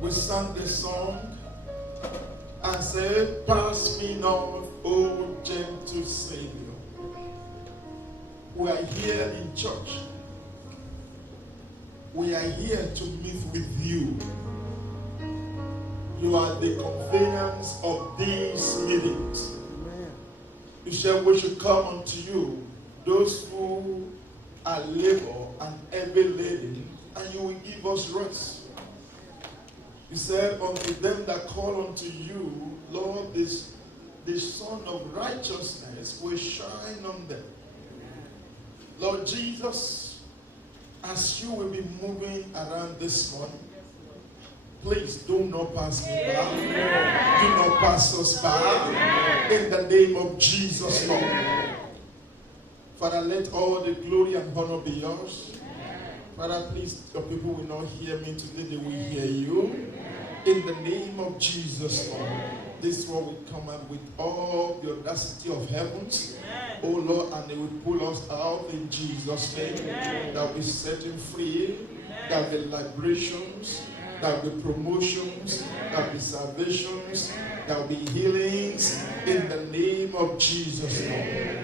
We sang this song and said, pass me not, O gentle Savior. We are here in church. We are here to meet with you. You are the convenience of these meetings. You said we should come unto you, those who are labor and heavy laden, and you will give us rest. You said unto them that call unto you, Lord, the Son of Righteousness will shine on them. Lord Jesus, as you will be moving around this morning, please do not pass me by. Do not pass us by. In the name of Jesus, Lord. Father, let all the glory and honor be yours. Father, please, your people will not hear me today, they will hear you. In the name of Jesus, Lord. This is what will come out with all the audacity of heavens. Oh Lord, and they will pull us out in Jesus' name. There will be setting free. There will be liberations. There will be promotions. There will be salvations. There will be healings. In the name of Jesus, Lord.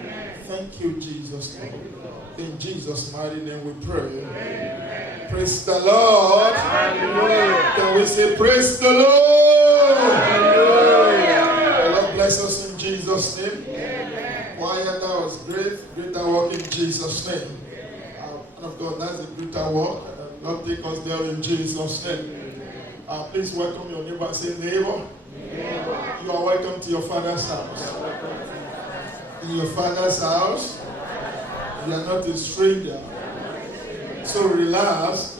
Thank you, Jesus, Lord. In Jesus' mighty name we pray. Amen. Praise the Lord. Hallelujah. Can we say praise the Lord? Hallelujah. The Lord bless us in Jesus' name. Amen. Choir, that was great. Greater work in Jesus' name. And of God, that's a greater work. Lord, take us there in Jesus' name. Please welcome your neighbor and say, neighbor, you are welcome to your Father's house. In your Father's house, you are not a stranger. So relax,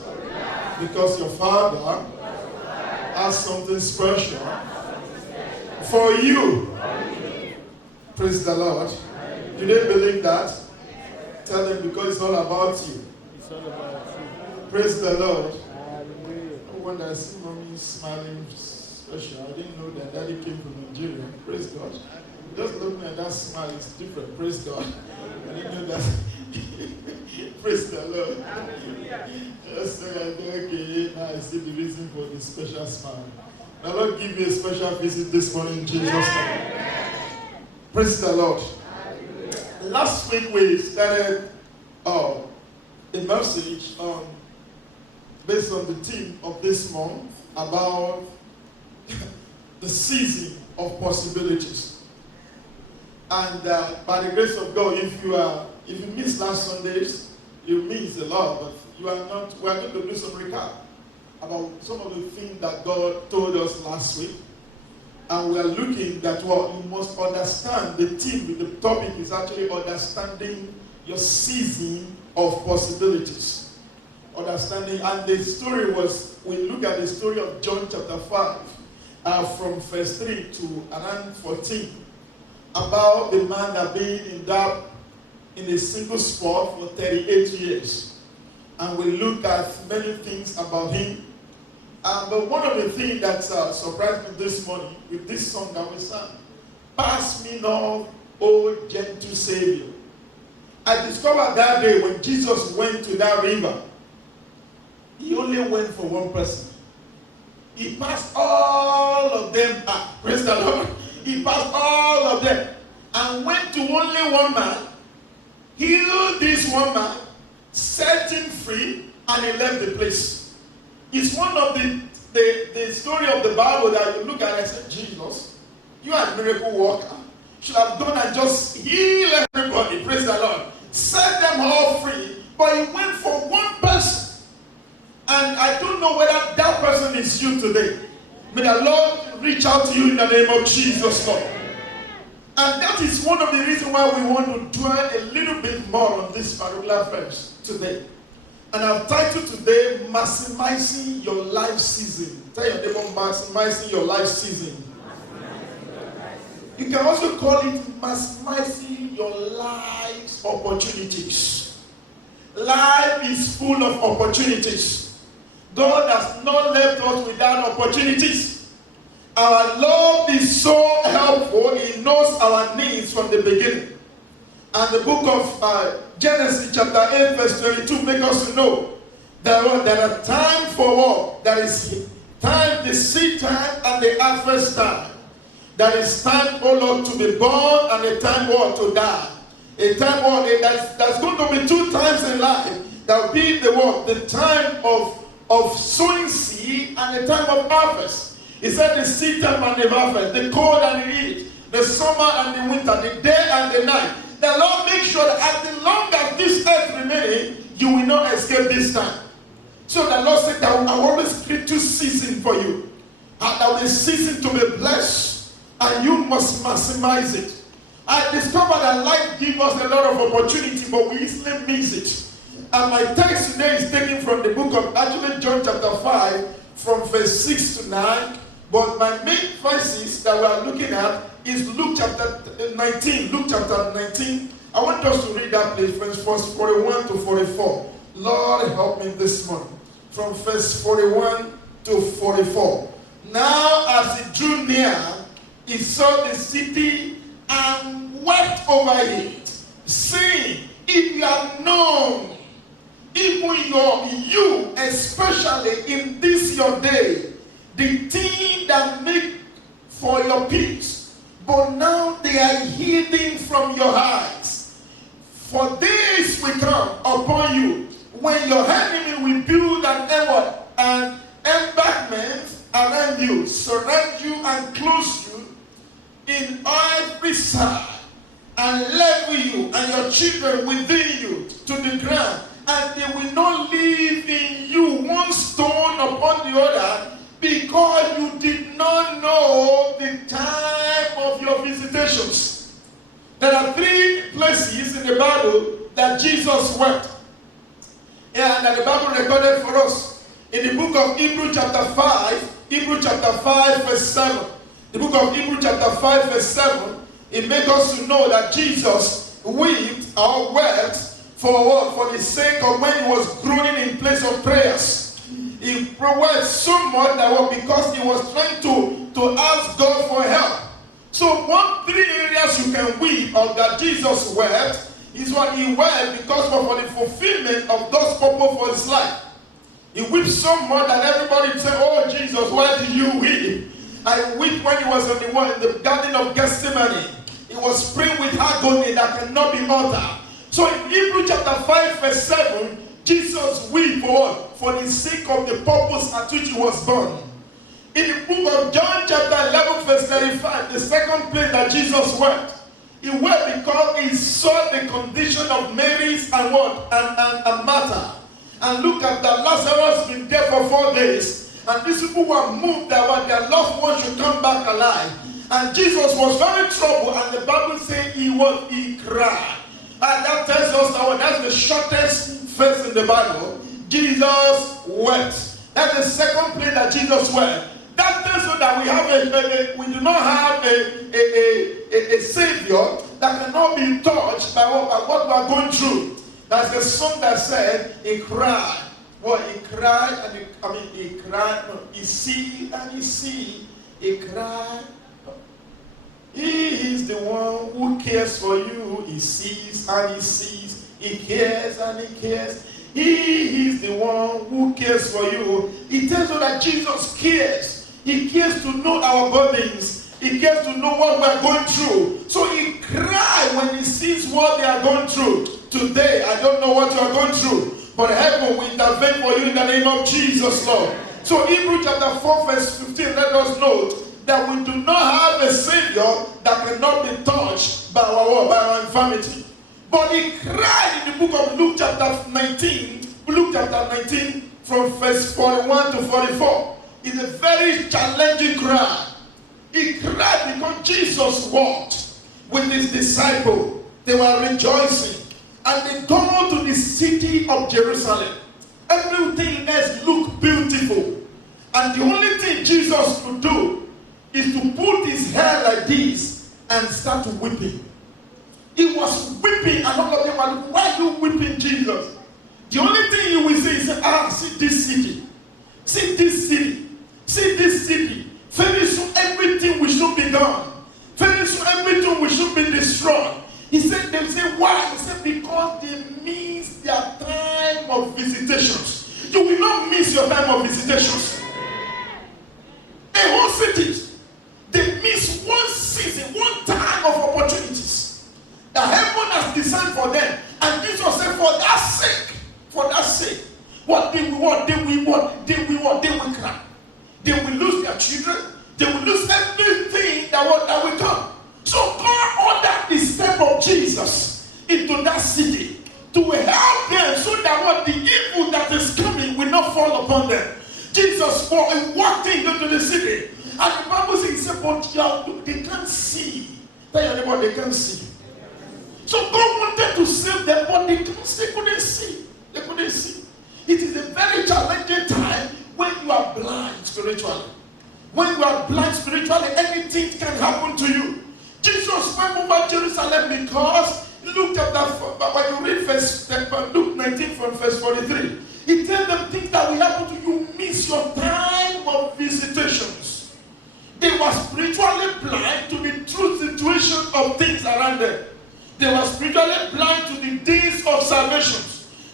because your Father has something special for you. Praise the Lord. Do they believe that? Tell them, because it's all about you. It's all about you. Praise the Lord. Hallelujah. When I see mommy smiling special, I didn't know that daddy came from Nigeria. Praise God. Just looking at that smile is different. Praise God. I didn't know that. Praise the Lord. Yes, okay. Now I see the reason for the special smile. The Lord give you a special visit this morning in Jesus' name. Praise the Lord. Last week we started a message based on the theme of this month about the season of possibilities. And by the grace of God, if you missed last Sundays, you missed a lot, but we are going to do some recap about some of the things that God told us last week. And we are looking at what you must understand. The theme with the topic is actually understanding your season of possibilities. Understanding, and the story was, we look at the story of John chapter 5, from verse 3 to around 14. About the man that been in a single spot for 38 years. And we look at many things about him. But one of the things that surprised me this morning with this song that we sang, pass me not, O gentle Savior. I discovered that day when Jesus went to that river, he only went for one person. He passed all of them up. Praise the Lord. He passed all of them and went to only one man, healed this one man, set him free, and he left the place. It's one of the story of the Bible that you look at and say, Jesus, you are a miracle worker. Should have gone and just heal everybody. Praise the Lord. Set them all free. But he went for one person. And I don't know whether that person is you today. May the Lord reach out to you in the name of Jesus, Lord. And that is one of the reasons why we want to dwell a little bit more on this particular verse today. And I've titled today, Maximizing Your Life Season. Tell your neighbor, maximizing your life season. You can also call it maximizing your life's opportunities. Life is full of opportunities. God has not left us without opportunities. Our Lord is so helpful. He knows our needs from the beginning. And the book of Genesis chapter 8 verse 22 makes us to know that there are time for what? There is time, the seed time and the harvest time. There is time, oh Lord, to be born and a time, Lord, to die. A time, Lord, that's going to be 2 times in life. There will be the time of sowing seed and the time of harvest. He said the seed time and the harvest, the cold and the heat, the summer and the winter, the day and the night. The Lord makes sure that as long as this earth remains, you will not escape this time. So the Lord said that I will always create 2 seasons for you. And there will be a season to be blessed, and you must maximize it. I discovered that life gives us a lot of opportunity, but we easily miss it. And my text today is taken from the book of actually John chapter 5, from verse 6 to 9. But my main verses that we are looking at is Luke chapter 19. Luke chapter 19. I want us to read that place, verse 41 to 44. Lord, help me this morning. From verse 41 to 44. Now as he drew near, he saw the city and wept over it, saying, if you had known, even you, especially in this your day, the thing that make for your peace, but now they are hidden from your eyes. For days will come upon you when your enemy will build an embankment around you, surround you and close you in every side, and level you and your children within you to the ground, and they will not leave in you one stone upon the other, because you did not know the time of your visitations. There are 3 places in the Bible that Jesus wept, and that the Bible recorded for us. In the book of Hebrews chapter 5 verse 7. The book of Hebrews chapter 5 verse 7, it makes us to know that Jesus wept or wept for what? For the sake of when he was groaning in place of prayers. He wept so much that was because he was trying to ask God for help. So 3 areas you can weep of that Jesus wept is what he wept because for the fulfillment of God's purpose for his life. He wept so much that everybody would say, oh Jesus, why did you weep? I wept when he was in the garden of Gethsemane. He was praying with agony that cannot be uttered. So in Hebrews chapter 5 verse 7, Jesus wept for what? For the sake of the purpose at which he was born. In the book of John chapter 11 verse 35, the second place that Jesus wept, he wept because he saw the condition of Mary's and what? And Martha. And look at that, Lazarus been there for 4 days. And these people were moved that their loved one should come back alive. And Jesus was very troubled, and the Bible says he cried. And that tells us that that's the shortest verse in the Bible. Jesus wept. That's the second place that Jesus wept. That tells us that we do not have a Savior that cannot be touched by what we are going through. That's the song that said, he cried. Well, he cried, he cried, he see and he see, he cried. He is the one who cares for you. He sees and he sees, he cares and he cares. He is the one who cares for you. He tells you that Jesus cares. He cares to know our burdens. He cares to know what we are going through. So he cries when he sees what they are going through. Today, I don't know what you are going through, but heaven will intervene for you in the name of Jesus, Lord. So Hebrews chapter 4 verse 15, let us note that we do not have a Savior that cannot be touched by our infirmity. But he cried in the book of Luke chapter 19, from verse 41 to 44. It's a very challenging cry. He cried because Jesus walked with his disciples. They were rejoicing. And they go to the city of Jerusalem. Everything else looked beautiful. And the only thing Jesus could do is to put his hair like this and start weeping. He was weeping, and all of them were like, why are you weeping, Jesus? The only thing he will say is, see this city. See this city. See this city. Very soon everything will should be done. Very soon everything will should be destroyed. He said, they say, why? He said, because they miss their time of visitations. You will not miss your time of visitations. They will lose their children. They will lose everything that will come. So God ordered the step of Jesus into that city to help them so that what the evil that is coming will not fall upon them. Jesus walked into the city, and the Bible says, but they can't see. Tell your neighbor, they can't see. So God wanted to save them, but they couldn't see. They couldn't see. It is a very challenging time when you are blind spiritually. When you are blind spiritually, anything can happen to you. Jesus went over Jerusalem because Luke chapter 4, when you read Luke 19 from verse 43, he tells them things that will happen to you. Miss your time of visitations. They were spiritually blind to the true situation of things around them. They were spiritually blind to the days of salvation.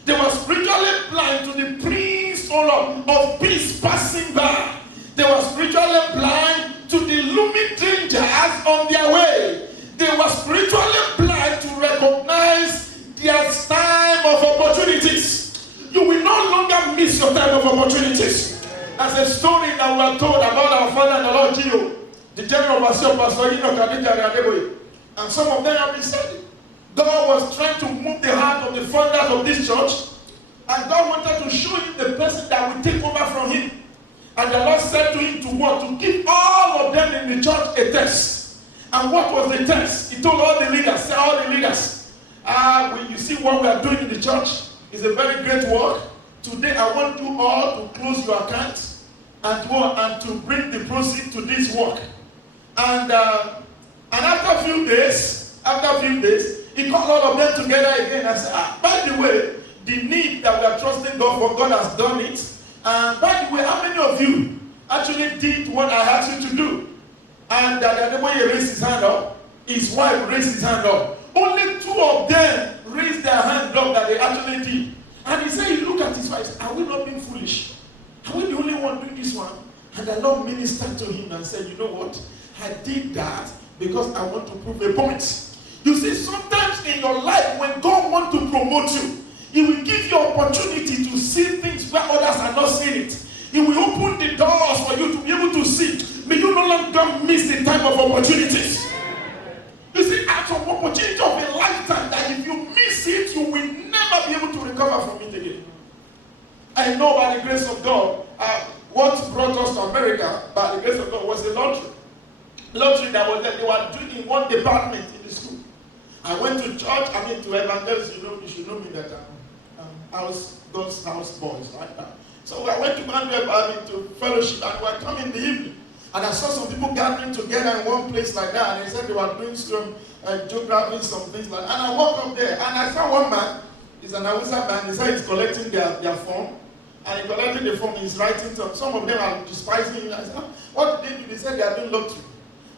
They were spiritually blind to the Prince of Peace passing by. They were spiritually blind to the looming dangers on their way. They were spiritually blind to recognize their time of opportunities. You will no longer miss your time of opportunities. As a story that we are told about our father and the Lord Gio, the general overseer, Pastor Enoch Adeboye, and some of them have been studying. God was trying to move the heart of the founders of this church, and God wanted to show him the person that will take over from him. And the Lord said to him to what? To give all of them in the church a test. And what was the test? He told all the leaders, you see what we are doing in the church is a very great work. Today I want you all to close your accounts and to bring the proceeds to this work. And after a few days, he called all of them together again and said, by the way, the need that we are trusting God for, God has done it. And by the way, how many of you actually did what I asked you to do? And the way he raised his hand up, his wife raised his hand up. Only 2 of them raised their hand up that they actually did. And he said, he looked at his wife, are we not being foolish? Are we the only one doing this one? And the Lord ministered to him and said, you know what? I did that because I want to prove a point. You see, sometimes in your life, when God wants to promote you, He will give you opportunity to see things where others are not seeing it. He will open the doors for you to be able to see. May you no longer miss the time of opportunities. You see, out of opportunity of a lifetime, that if you miss it, you will never be able to recover from it again. I know by the grace of God, what brought us to America, by the grace of God, was a lottery. Lottery that was that they were doing in one department in the school. I went to church, to evangelism, you should know me that God's house boys, right? So I went to to fellowship, and we were coming in the evening. And I saw some people gathering together in one place like that, and they said they were doing some geography, some things like that. And I walked up there, and I saw one man, he's an Hausa man, he said he's collecting their form. And he collected the form, he's writing some of them are despising him. I said, what did they do? They said they are doing lottery.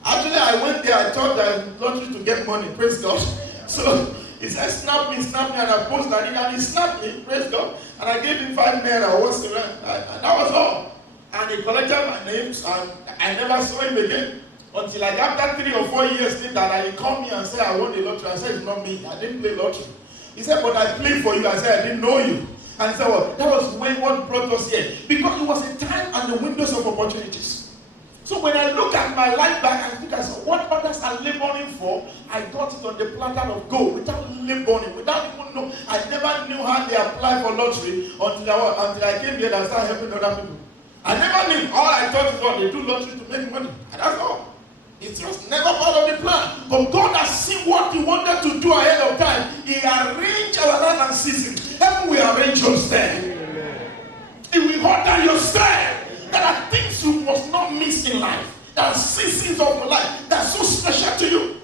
Actually, I went there, I thought that lottery to get money, praise God. So he said, snap me, and I posted that, and he snapped me, praise God. And I gave him 5 naira, what's the rent? And that was all. And he collected my names, and I never saw him again. Until like after 3 or 4 years later, he called me and said, I won the lottery. I said, it's not me, I didn't play lottery. He said, but I played for you. I said, I didn't know you. And he said, well, that was when what brought us here. Because it was a time and the windows of opportunities. So when I look at my life back, I think I said, what others are laboring for, I got it on the platter of gold without laboring, without even knowing. I never knew how they apply for lottery until I came here and started helping other people. I never knew. All I thought is what they do lottery to make money. And that's all. It was never part of the plan. But God has seen what He wanted to do ahead of time. He arranged our life and season. Heaven will arrange your step. It will order your step. There are things you must not miss in life. There are seasons of your life that are so special to you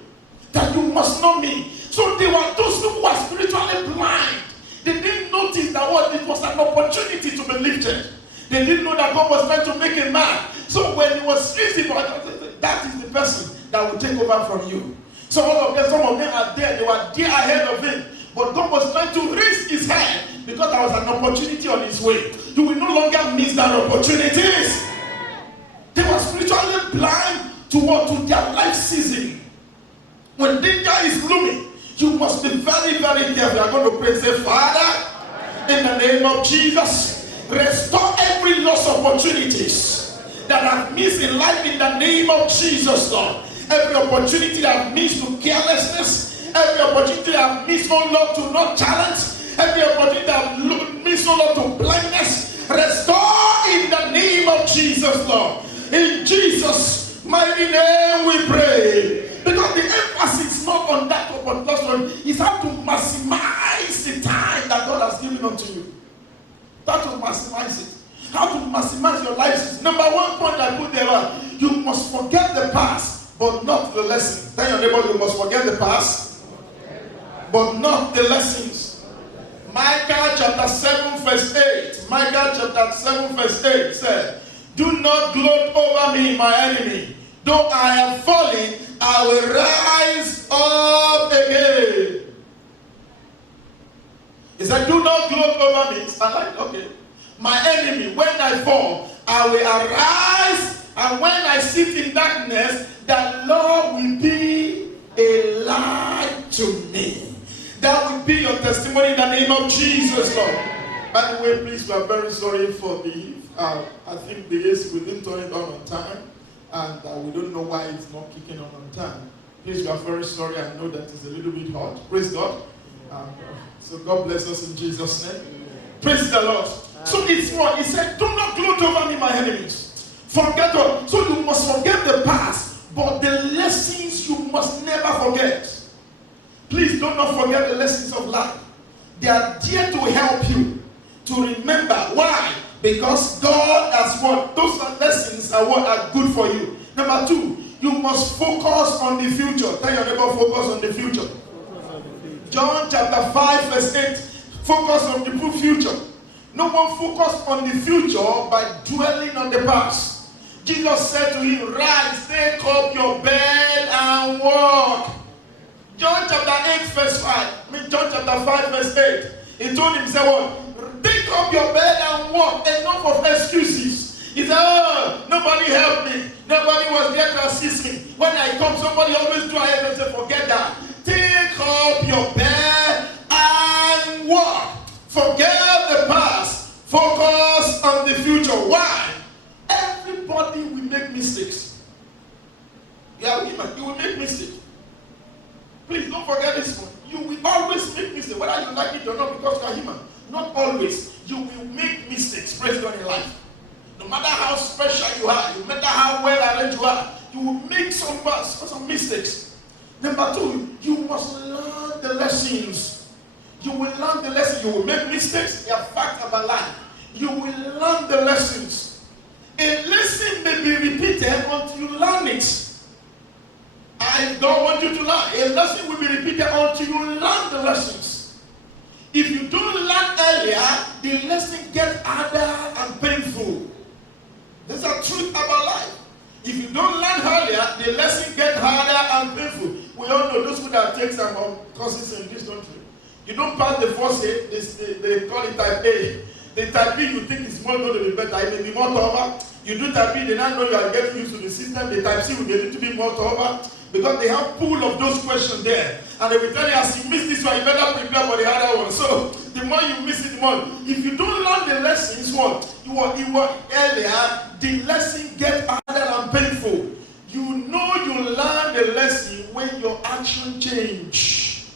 that you must not miss. So they were those who were spiritually blind. They didn't notice that it was an opportunity to be lifted. They didn't know that God was trying to make a man. So when he was visible, that is the person that will take over from you. So all of them, some of them are there. They were there ahead of him. But God was trying to raise his hand because there was an opportunity on his way. You will no longer miss that opportunities. They were spiritually blind to their life season. When danger is looming, you must be very, very careful. I'm going to pray and say, Father, in the name of Jesus, restore every lost opportunities that I've missed in life in the name of Jesus, Lord. Every opportunity I've missed to carelessness, every opportunity I've missed, oh Lord, to not challenge, every opportunity I've missed, oh Lord, to blindness, restore in the name of Jesus, Lord. In Jesus' mighty name we pray. Because the emphasis is not on that opportunity, it's how to maximize the time that God has given unto you. How to maximize it. How to maximize your life. Number one point I put there, you must forget the past, but not the lesson. Tell your neighbor, you must forget the past, but not the lessons. Micah chapter 7 verse 8. Micah chapter 7 verse 8 said, do not gloat over me, my enemy. Though I am falling, I will rise up again. He said, do not gloat over me. I like, okay. My enemy, when I fall, I will arise, and when I sit in darkness, the Lord will be a light to me. That will be your testimony in the name of Jesus, Lord. By the way, please, we are very sorry for the, I think the AC, we didn't turn it on time, and we don't know why it's not kicking on time. Please, we are very sorry. I know that it's a little bit hot. Praise God. So God bless us in Jesus' name. Praise the Lord. So it's what? He said, do not gloat over me, my enemies. Forget all. So you must forget the past, but the lessons you must never forget. Please do not forget the lessons of life. They are there to help you to remember. Why? Because God has what? Those lessons are what are good for you. Number two, you must focus on the future. Tell your neighbor, focus on the future. John chapter 5 verse 8. Focus on the future. No one focus on the future by dwelling on the past. Jesus said to him, rise, take up your bed and walk. John chapter 8 verse 5. John chapter 5 verse 8. He told him, he said what? Take up your bed and walk. Enough of excuses. He said, oh, nobody helped me. Nobody was there to assist me. When I come, somebody always do ahead and say, forget that. Take up your bed and walk. Forget the past. Focus on the future. Why? Everybody will make mistakes. You are human. You will make mistakes. Please don't forget this one. You will always make mistakes, whether you like it or not, because you are human. Not always. You will make mistakes. Praise God in life. No matter how special you are, no matter how well arranged you are, you will make some mistakes. Number two, you must learn the lessons. You will learn the lesson. You will make mistakes. They are facts about life. You will learn the lessons. A lesson may be repeated until you learn it. I don't want you to learn. A lesson will be repeated until you learn the lessons. If you don't learn earlier, the lesson gets harder and painful. There's a truth about life. If you don't learn earlier, the lesson gets harder and painful. We all know those who that take some courses in this country. You don't pass the first aid, they call it type A. The type B you think is more going to be better, it may be more tougher. You do type B, they now know you are getting used to the system. The type C will be a little bit more tougher because they have pool of those questions there. And they will tell you, as you miss this one, you better prepare for the harder one. So the more you miss it, the more. If you don't learn the lessons, what? You were earlier, the lesson gets harder and painful. You know you learn the lesson when your action change.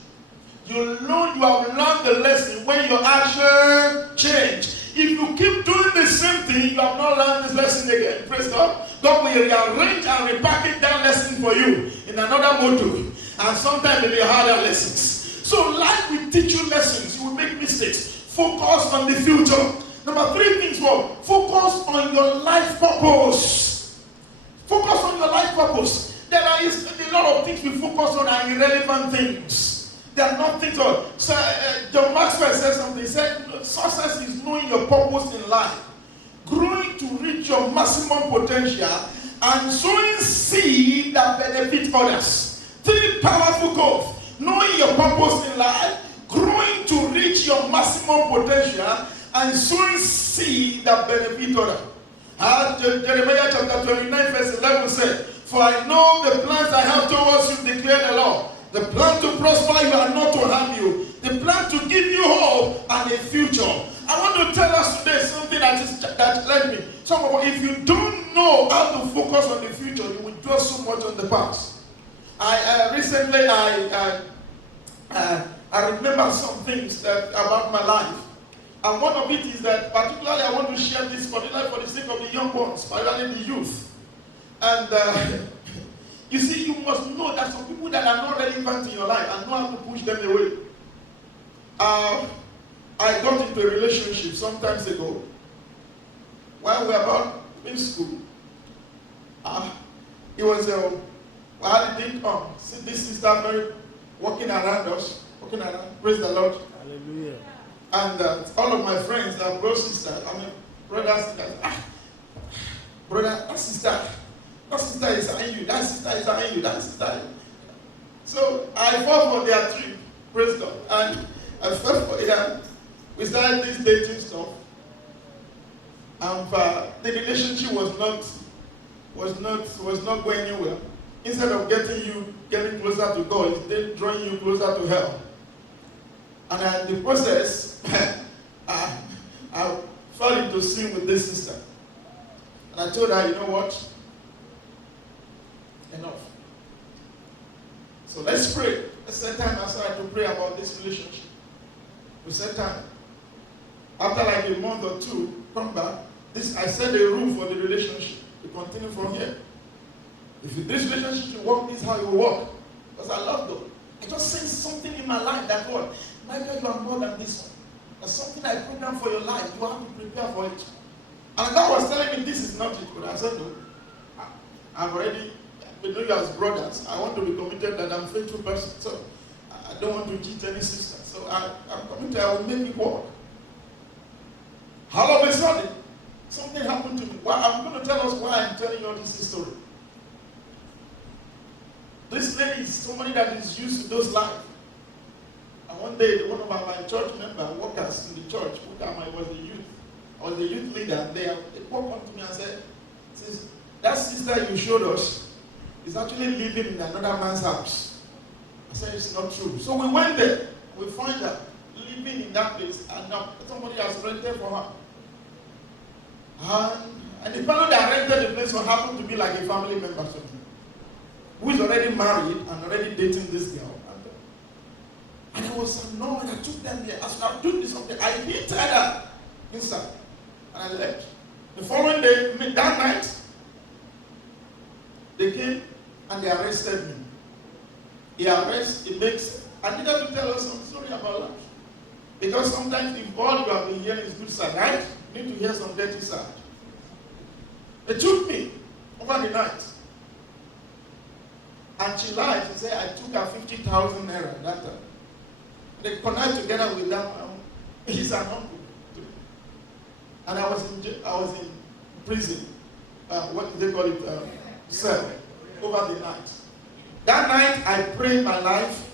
You know you have learned the lesson when your action change. If you keep doing the same thing, you have not learned this lesson again. Praise God. God will rearrange and repackage that lesson for you in another module. And sometimes it will be harder lessons. So life will teach you lessons. You will make mistakes. Focus on the future. Number three things were, focus on your life purpose. Focus on your life purpose. There is a lot of things we focus on are irrelevant things. They are not things on. So John Maxwell said something. He said, success is knowing your purpose in life, growing to reach your maximum potential, and sowing seed that benefit others. Three powerful goals. Knowing your purpose in life, growing to reach your maximum potential, and sowing seed that benefit others. Jeremiah chapter 29 verse 11 said, for I know the plans I have towards you, declare the Lord. The plan to prosper you and not to harm you. The plan to give you hope and a future. I want want to tell us today something that led me. Some of if you don't know how to focus on the future, you will dwell so much on the past. Recently I remember some things about my life. And one of it is that particularly I want to share this particularly for the sake of the young ones, particularly the youth. And you see, you must know that some people that are not relevant in your life and know how to push them away. I got into a relationship some time ago while we were about in school. It was while it did see this sister very walking around us, praise the Lord. Hallelujah. And all of my friends, that bro sisters, brothers, brother, that sister is eyeing you, that sister is eyeing you, that sister. So I fought for their trip, praise God, and I fought for them. We started this dating stuff, and the relationship was not going anywhere. Instead of getting closer to God, it's drawing you closer to hell. And in the process, I fell into sin with this sister. And I told her, you know what? Enough. So let's pray. Let's set time aside to pray about this relationship. We set time. After like a month or two, come back. I set a rule for the relationship to continue from here. If this relationship should work, this is how it will work. Because I love God. I just sense something in my life that what? Michael, you are more than this one. There's something I program for your life. You have to prepare for it. And God was telling me this is not it. But I said, no. I've already, we know you as brothers. I want to be committed that I'm a faithful person. So I don't want to cheat any sister. So I'm committed. I will make it work. All of a sudden, something happened to me. Well, I'm going to tell us why I'm telling you all this story. This lady is somebody that is used to those life. And one day, one of my church members, workers in the church, I was the youth leader, they walked up to me and said, that sister you showed us is actually living in another man's house. I said, it's not true. So we went there. We found her living in that place, and now somebody has rented for her. And the fellow that rented the place happened to be like a family member or something, who is already married and already dating this girl. And I was annoyed. I took them there. I said, I'm doing something. I hit her inside. And I left. The following day, that night, they came and they arrested me. I needed to tell us some story about life. Because sometimes if all you have been hearing is good side, right? You need to hear some dirty side. They took me over the night. And she lied. She said, I took her 50,000 naira that time. They connect together with them. He's an uncle. And I was in prison. What do they call it? Cell. Over the night. That night, I prayed my life.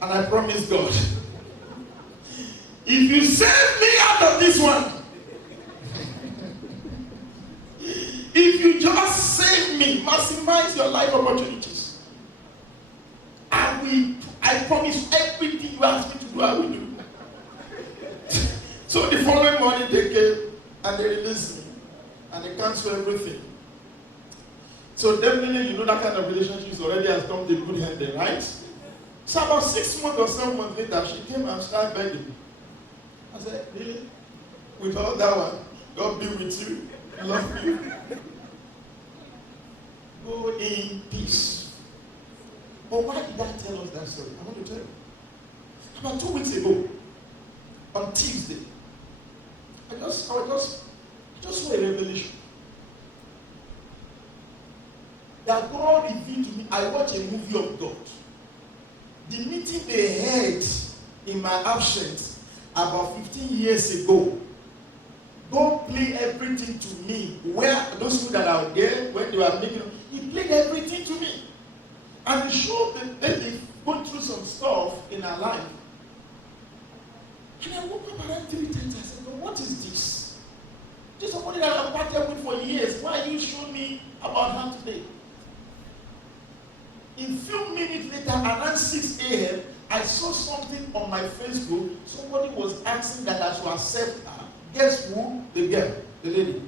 And I promised God, if you save me out of this one, if you just save me, maximize your life opportunities, I promise everything you ask me to do, I will do. So the following morning they came and they released me and they canceled everything. So definitely you know that kind of relationship already has come to a good end there, right? So about 6 months or 7 months later, she came and started begging me. I said, really? With all that one, God be with you, love you. Go in peace. But why did I tell us that story? I want to tell you. About 2 weeks ago, on Tuesday, I just saw a revelation. That God revealed to me. I watched a movie of God. The meeting they had in my absence about 15 years ago, God played everything to me. Where those people that are there, when they were making, He played everything to me. And He showed that they've gone through some stuff in our life. And I woke up around 3 times. I said, God, what is this? This is somebody that I've partnered with for years. Why are you showing me about her today? In a few minutes later, around 6 a.m., I saw something on my Facebook. Somebody was asking that I should accept her. Guess who? The girl, the lady.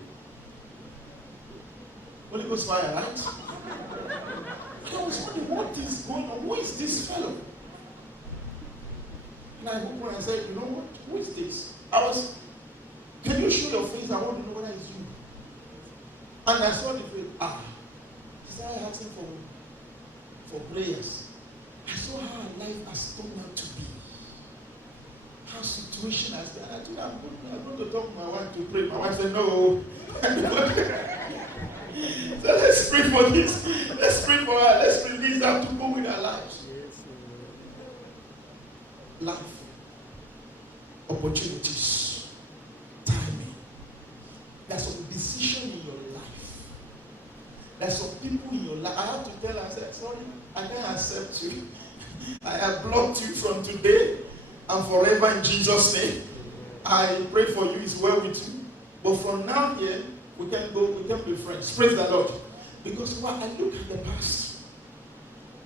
Holy Ghost fire, right? I was wondering what is going on. Who is this fellow? And I looked and I said, you know what? Who is this? Can you show your face? I want to know whether it's you. And I saw the face. She started asking for prayers. I saw how her life has turned out to be. Her situation has been. I told her, I'm going to talk to my wife to pray. My wife said, no. So let's pray for this. Let's pray for her. Let's release her to go with her lives. Life. Opportunities. Timing. There's some decision in your life. There's some people in your life. I have to tell her, I said, sorry, I can't accept you. I have blocked you from today and forever in Jesus' name. I pray for you, it's well with you. But from now here, we can be friends. Praise the Lord. Because when I look at the past,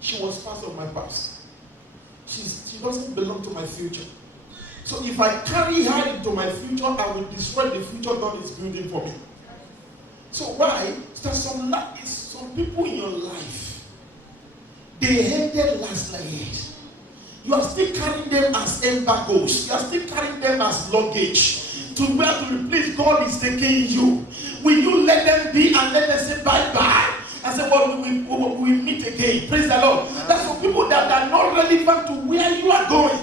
she was part of my past. She doesn't belong to my future. So if I carry her into my future, I will destroy the future God is building for me. So why? There's some people in your life, they ended last night. You are still carrying them as embargoes. You are still carrying them as luggage. To where to replace God is taking you. Will you let them be and let them say bye-bye? And say, well, we meet again. Praise the Lord. That's for people that are not relevant to where you are going.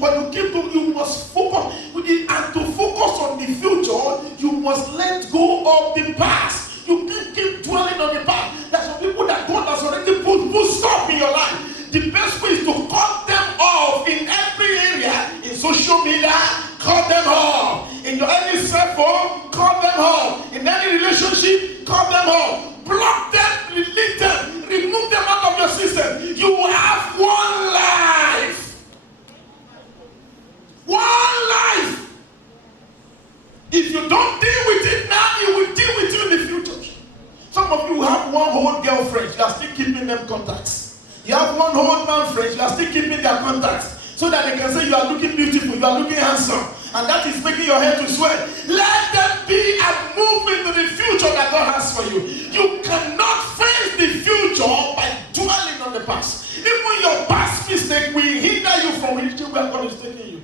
But you must focus. And to focus on the future, you must let go of the past. You keep dwelling on the past. There's some people that God has already put stop in your life. The best way is to cut them off in every area. In social media, cut them off. In your any cell phone, cut them off. In any relationship, cut them off. Block them, delete them, remove them out of your system. You have one life. One life. If you don't deal with it now, it will deal with you in the future. Some of you have one whole girlfriend, you are still keeping them contacts. You have one whole man friend, you are still keeping their contacts. So that they can say you are looking beautiful, you are looking handsome. And that is making your head to swell. Let them be and move into the future that God has for you. You cannot face the future by dwelling on the past. Even your past mistake will hinder you from reaching where God is taking you.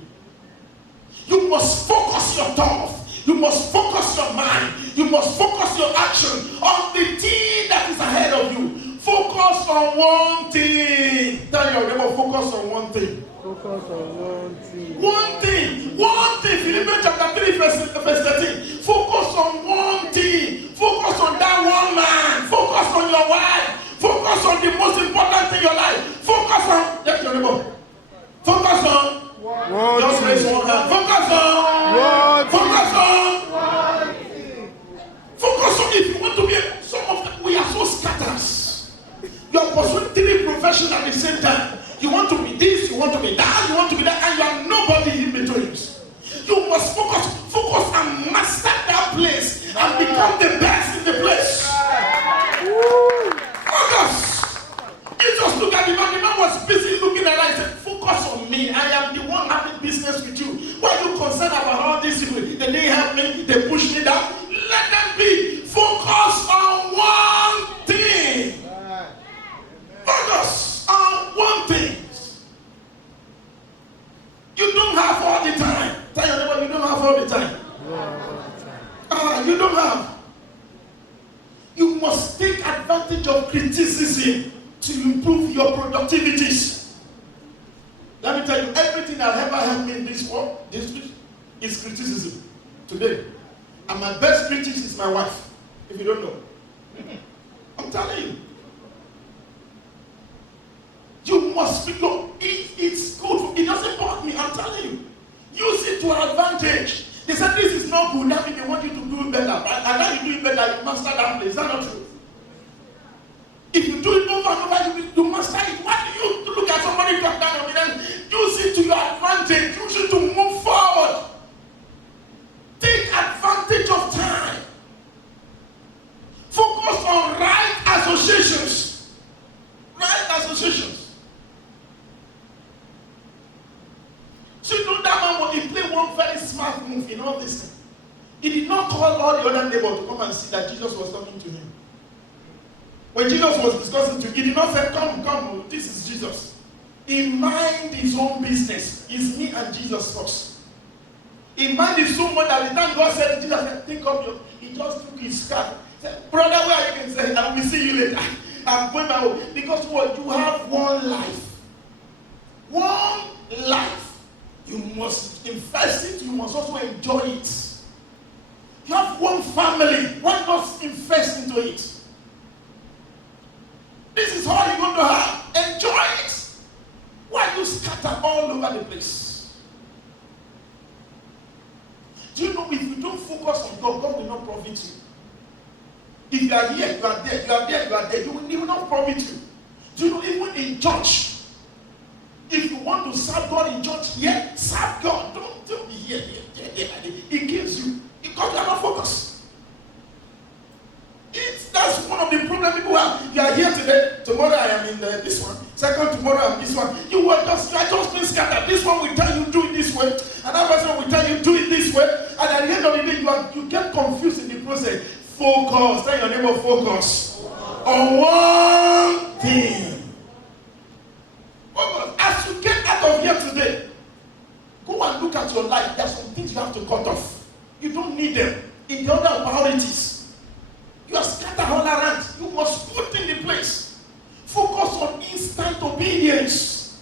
You must focus your thoughts. You must focus your mind. You must focus your action on the thing that is ahead of you. Focus on one thing. Tell your neighbor, focus on one thing. Focus on one thing. One thing. One thing. Philippians chapter 3 verse 13. Focus on one thing. Focus on that one man. Focus on your wife. Focus on the most important thing in your life. Focus on. Yes, your neighbor. Focus on. One Just thing. raise one hand. Focus on. One Focus on. One thing. Focus on. If you want to be some of them, we are so scattered. You are pursuing 3 professions at the same time. You want to be this, you want to be that, you want to be that, and you are nobody in between. You must focus and master that place and become the best in the place. Focus. You just look at the man. The man was busy looking at it and said, focus on me. I am the one having business with you. Why are you concerned about all these people? They didn't help me, they pushed me down. Let them be. Focus on one thing. Focus on one thing. You don't have all the time. Tell your neighbor, you don't have all the time. You don't have. You must take advantage of criticism to improve your productivities. Let me tell you, everything that ever helped me in this world, this week, is criticism. Today. And my best critic is my wife. If you don't know. I'm telling you. You must be good. It's good. It doesn't bother me. I'm telling you. Use it to your advantage. They said this is not good. That means they want you to do it better. And now you do it better, you master that place. Is that not true? If you do it over and over, you master it. Why do you look at somebody talk down on me and use it to your advantage? Use it to move forward. Take advantage of time. Focus on right associations. Right associations. call all the other neighbors to come and see that Jesus was talking to him. When Jesus was discussing to him, he did not say, come, this is Jesus. He minded his own business. It's me and Jesus first. He minded so much that the time God said to Jesus, said, think of your, he just took his card. Said, brother, where are you going to say? I will see you later. I'm going my way. Because what? You have one life. One life. You must invest it. You must also enjoy it. You have one family. Why not invest into it? This is all you're going to have. Enjoy it. Why you scatter all over the place? Do you know if you don't focus on God, God will not profit you. If you are here, you are there, you are there, you are there, he will not profit you. Do you know even in church, if you want to serve God in church, yeah, serve God. Don't be here. He gives you. Because you are not focused. That's one of the problems people have. You are here today, tomorrow I am in this one. Second, tomorrow I am this one. You are just being scattered. This one will tell you do it this way. Another person will tell you do it this way. And at the end of the day, you get confused in the process. Focus. Tell your neighbor, focus on one thing. Focus. As you get out of here today, go and look at your life. There are some things you have to cut off. You don't need them in the other priorities. You are scattered all around. You must put in the place. Focus on instant obedience.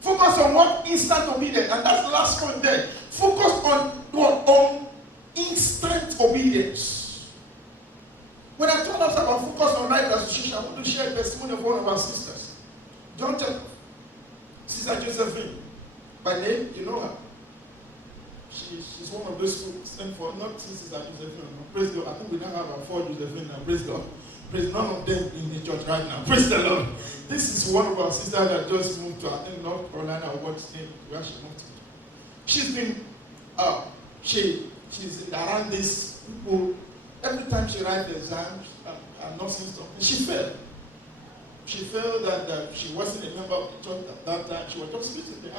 Focus on what? Instant obedience. And that's the last point there. Focus on what? On instant obedience. When I told us about focus on right association, I want to share a testimony of one of our sisters. John Chapter. Sister Josephine. By name, you know her. She's one of those who stand for not Sister Josephine. Praise God. I think we now have about 4 Josephine now. Praise God. Praise none of them in the church right now. Praise the Lord. This is one of our sisters that just moved to, I think, North Carolina or what state where she moved to. She's been she's around these people. Every time she writes the exams and nursing stuff, she failed. She felt that she wasn't a member of the church at that time. She was just visiting.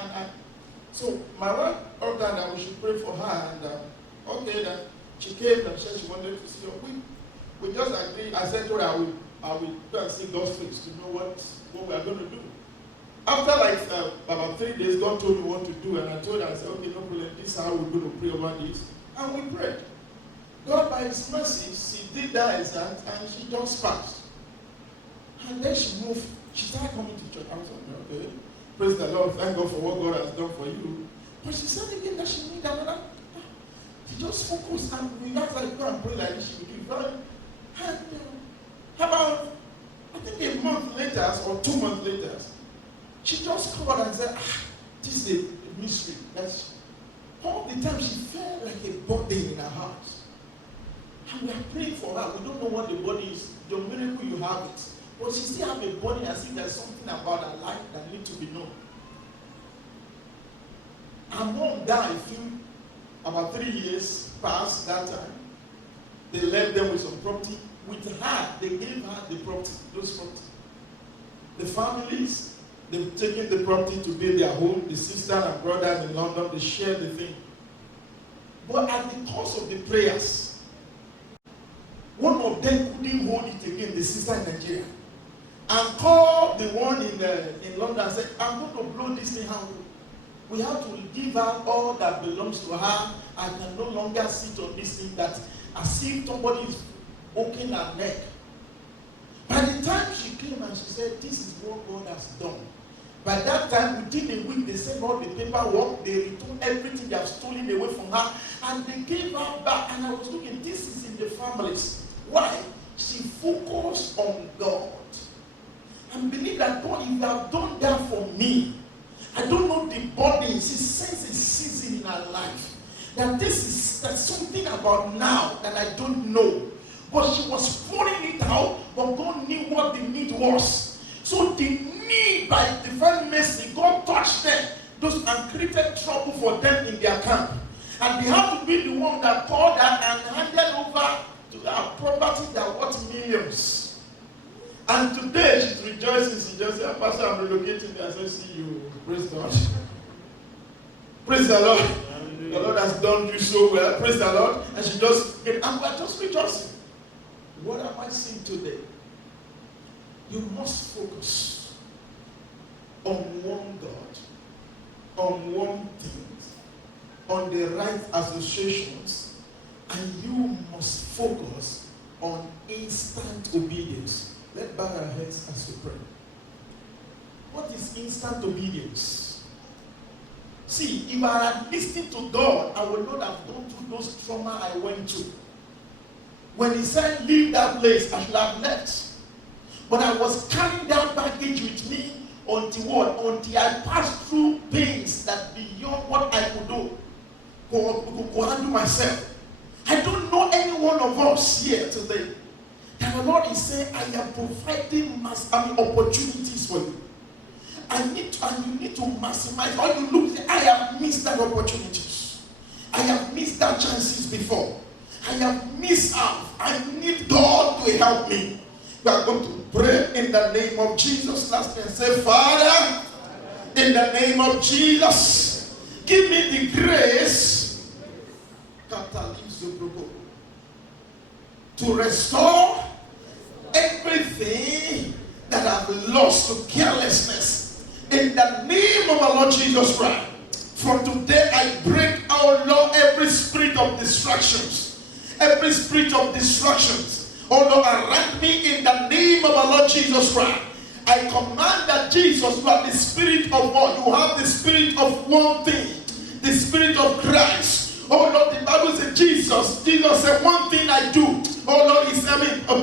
So my wife told her that we should pray for her, and okay, then she came and said she wanted to see her. We just agreed. I said to her, I will go and see God's face to know what we are going to do. After like about 3 days, God told me what to do, and I told her, I said, okay, no problem. This is how we're going to pray over this, and we prayed. God, by His mercy, she did that exam, and she just passed. And then she moved. She started coming to church. I was like, okay. Praise the Lord. Thank God for what God has done for you. But she said again that she needed another. She just focused and we asked her to go and pray like this. She would do it. And about, I think a month later or 2 months later, she just called and said, this is a mystery. That's all the time she felt like a burden in her heart. And we are praying for her. We don't know what the body is. The miracle you have it. But she still have a body as if there's something about her life that needs to be known. Her mom died about 3 years past that time. They left them with some property. With her, they gave her the property, those property. The families, they've taken the property to build their home. The sister and brother in London, they share the thing. But at the cost of the prayers, one of them couldn't hold it again, the sister in Nigeria. And called the one in London and said, I'm going to blow this thing out. We have to give her all that belongs to her and can no longer sit on this thing that as if somebody is poking her neck. By the time she came and she said, this is what God has done. By that time, within a week, they sent all the paperwork, they returned everything they have stolen away from her, and they gave her back. And I was looking, this is in the families. Why? She focused on God. And believe that God, if you have done that for me, I don't know the body, she senses a season in her life. That there's something about now that I don't know. But she was pouring it out, but God knew what the need was. So the need, by divine mercy, God touched them, and created trouble for them in their camp. And they have to be the one that called her and handed over to her property that worth millions. And today she's rejoicing. She just said, Pastor, I'm relocating there. I said, see you. Praise God. Praise the Lord. The Lord has done you so well. Praise the Lord. And she just, and we're just rejoicing. What am I saying today? You must focus on one God, on one thing, on the right associations, and you must focus on instant obedience. Let's bow our heads as we pray. What is instant obedience? See, if I had listened to God, I would not have gone through those trauma I went through. When he said, leave that place, I should have left. But I was carrying that baggage with me until what? Until I passed through pains that beyond what I could do. Go handle myself. I don't know any one of us here today. And the Lord is saying, I am providing opportunities for you. And you need to maximize. All you look, I have missed that opportunities. I have missed that chances before. I have missed out. I need God to help me. We are going to pray in the name of Jesus. Last and say, Father, in the name of Jesus, give me the grace to restore everything that I've lost to carelessness. In the name of our Lord Jesus Christ. From today I break, our Lord, every spirit of distractions. Every spirit of distractions. Oh Lord, around me in the name of our Lord Jesus Christ. I command that Jesus, you are the spirit of God. You have the spirit of one thing. The spirit of Christ. Oh Lord, the Bible says Jesus said, one thing I do. Oh Lord,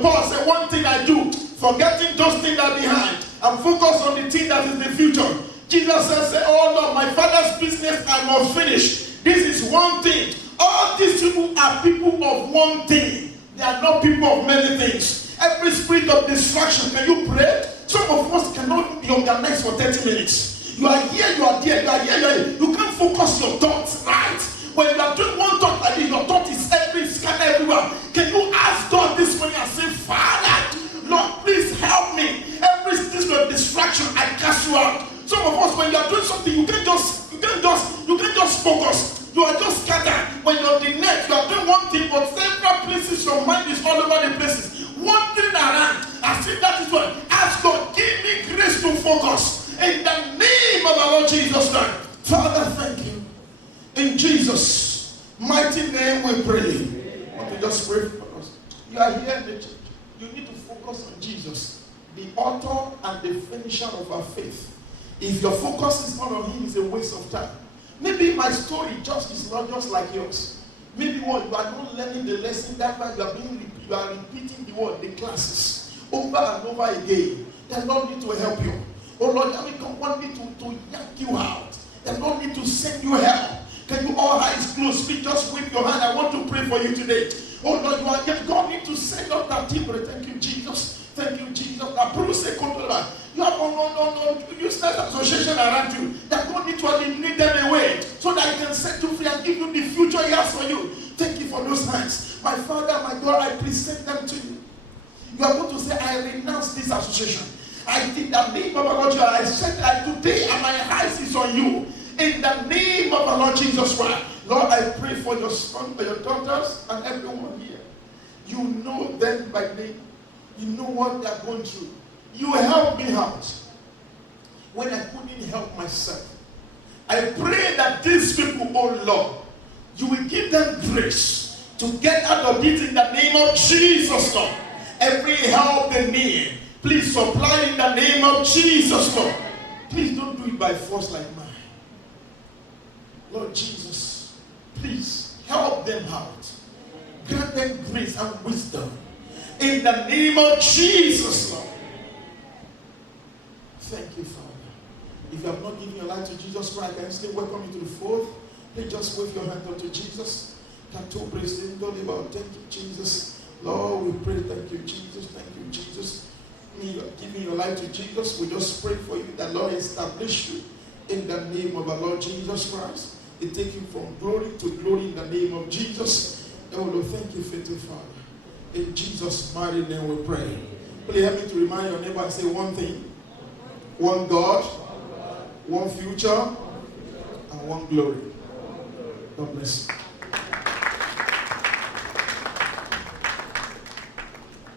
Paul said, one thing I do. Forgetting those things that are behind. I'm focused on the thing that is the future. Jesus said, oh Lord, my Father's business I must finish. This is one thing. All these people are people of one thing. They are not people of many things. Every spirit of distraction, can you pray? Some of us cannot be organized for 30 minutes. You are here, you are there, you are here, you are here. You can't focus your thoughts right. When you are doing one thought like this, your thought is scattered everywhere. Can you ask God this morning and say, Father, Lord, please help me. Every distraction, I cast you out. Some of us, when you are doing something, you can't just focus. You are just scattered. When you're on the net, you are doing one thing, but several places, your mind is all over the places. One thing around. I think that is what. Ask God, give me grace to focus. In the name of our Lord Jesus Christ. Father, thank you. In Jesus' mighty name we pray. I want to just pray for us. You are here in the church. You need to focus on Jesus, the author and the finisher of our faith. If your focus is not on him, it's a waste of time. Maybe my story is not just like yours. Maybe you are not learning the lesson, that way you are repeating the classes over and over again. The Lord need to help you. Oh Lord, God want me to yank you out. The Lord need to send you help. Can you all eyes closed? Please just wave your hand. I want to pray for you today. Oh Lord, God need to send up that team. Thank you, Jesus. Thank you, Jesus. You have no useless association around you. That God need to eliminate them away so that He can set you free and give you the future He has for you. Thank you for those hands. My Father, my God, I present them to you. You are going to say, I renounce this association. I did the name of our Lord Jesus. I said that today and my eyes is on you. In the name of our Lord Jesus Christ. Lord, I pray for your son, for your daughters, and everyone here. You know them by name. You know what they are going through. You help me out when I couldn't help myself. I pray that these people, oh Lord, you will give them grace to get out of it in the name of Jesus, Lord. Every help they need, please supply in the name of Jesus, Lord. Please don't do it by force like mine. Lord Jesus, please help them out. Grant them grace and wisdom. In the name of Jesus, Lord. Thank you, Father. If you have not given your life to Jesus Christ, I can still welcome you to the fold. Please just wave your hand unto Jesus. Thank you, Jesus. Lord, we pray, thank you, Jesus. Thank you, Jesus. Giving your life to Jesus, we just pray for you that Lord establish you in the name of our Lord Jesus Christ. It take you from glory to glory in the name of Jesus. Oh Lord, thank you, faithful Father. In Jesus' mighty name we pray. Please help me to remind your neighbor and say one thing. One God, one future, and one glory. God bless you.